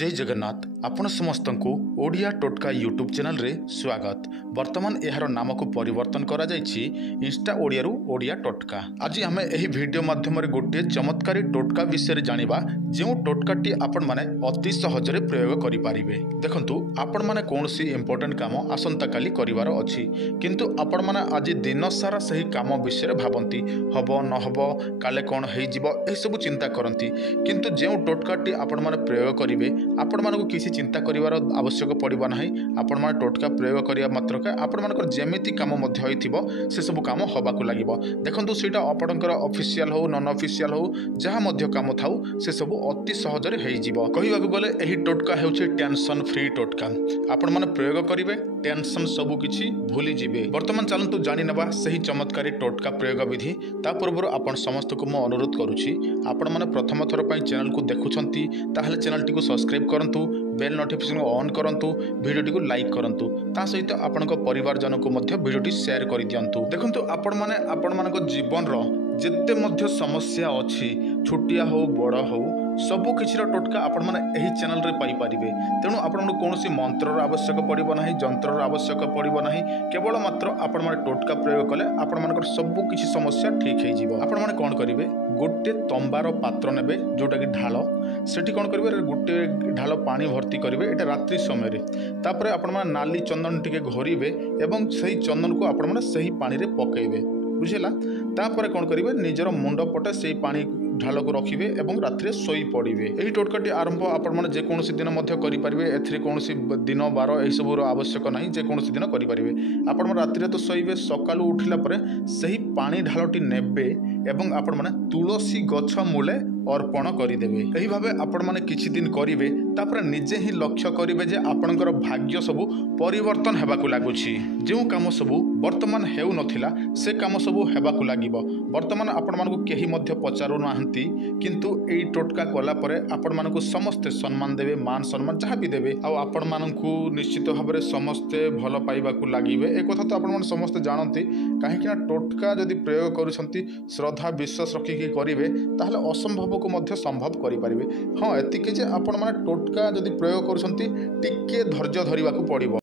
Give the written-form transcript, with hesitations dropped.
जय जगन्नाथ आपण समस्त को ओडिया टोटका यूट्यूब चैनल रे स्वागत। वर्तमान यार नाम को परिवर्तन करा जायछि इंस्टा ओडिया रु ओडिया टोटका। आज आम एही वीडियो माध्यम रे गोटे चमत्कारी टोटका विषय जानिबा जो टोटकाटी आपण माने अति सहज रे प्रयोग करि पारिबे। देखंतु आपण माने कोनोसी इंपोर्टेंट काम आसंता काली करिवार अछि किंतु आपण माने आज दिन सारा सही काम विषय भाबंती हबो न हबो काले कोन हेइ जिवो ए सब चिंता करंती किंतु जो टोटकाटी आपण माने प्रयोग करिवे आपण मानक किसी चिंता करिवार आवश्यक पड़िबा नाही। आपण माने टोटका प्रयोग करिया मात्रक आपण मानकर जेमिति काम मध्य होइथिबो से सब काम होबाकू लागिबो। देखंतु सेटा आपणकर ऑफिशियल हो नॉन ऑफिशियल हो जहाँ मध्य काम थाउ से सब अति सहज रे हेइ जिवो। कहिबाकू गले एही टोटका हेउछि टेंशन फ्री टोटका। आपण माने प्रयोग करिवे टेंशन सब किछि भूली जिवे। वर्तमान चलंतु जानि नबा सही चमत्कारी टोटका प्रयोग विधि। ता पूर्व आपण समस्त को मो अनुरोध करूछि आपण माने प्रथम थर पई चैनल को देखुछंती ताहले चैनल टी को सब्सक्राइब करंतु, बेल नोटिफिकेशन ऑन करंतु, वीडियो टी को लाइक करंतु, ता सहित आपनक परिवार जन को मध्य वीडियो टी शेयर करि दियंतु। देखंतु आपण मानक जीवन रो जेते मध्य समस्या अछि छोटिया हो बड़ा हो सबु किछिर टोटका आपण माने एही चैनल रे पाई परिबे। तेणु आपण माने कोनोसी मंत्रर आवश्यक पड़िबो नाही, जंत्रर आवश्यक पड़िबो नाही, केवल मात्र आपण माने टोटका प्रयोग कले आपण मानकर सबु किछि समस्या ठीक हे जिवो। आपण माने कोन करिवे गोटे तंबार पात्र नेबे जोटा कि ढाल सेठी कोन करिवे गोटे ढाल पानी भर्ती करिवे एटा रात्रि समय रे। तापरे आपण माने नाली चंदन टिके घोरिवे एवं सही चंदन को आपण माने सही पानी रे पकेइबे बुझिला। तापरे कोन करिवे निजर मुंड पटे सही पानी ढाल को रखिए एवं रात्रि शोई पड़े। यही टोटकाटी आरंभ आपण माने जे कोनोसी दिन मध्य करि परिबे। एथिरे कोनोसी दिन बार एही सब आवश्यक नाही जे कोनोसी दिन करि परिबे। आपण माने रात्रि तो शोइबे सकाळु उठिला परे सही पानी ढालटी नेबे एवं आपण माने तुलसी गछ मूले अर्पण करदेवे। यही भावे आपण माने किछि दिन करिवे तापर निजे ही लक्ष्य करिवे जे आपणकर भाग्य सबु परिवर्तन हेबाकू लागुछि। जो काम सबु वर्तमान हेउ नथिला से काम सबु हेबाकू लागिबो। वर्तमान आपण मानकु केही मध्य पचारु नाहंती किंतु एई टोटका कला परे आपण मानकु समस्ते सम्मान देबे, मान सम्मान जहाँ भी देबे आ आपण मानकु निश्चित भाबरे समस्ते भल पाइबाकू लागिबे। ए कथा तो आपण माने समस्ते जानंती काहेकि ना टोटका जदि प्रयोग करूछंती श्रद्धा विश्वास रखिकी करिवे ताहले असंभव को मध्य संभव करि परिबे। हाँ एतिके जे आपण माने टोटका जदि प्रयोग करूछंती टिके धैर्य धरिबाकू पड़िबो।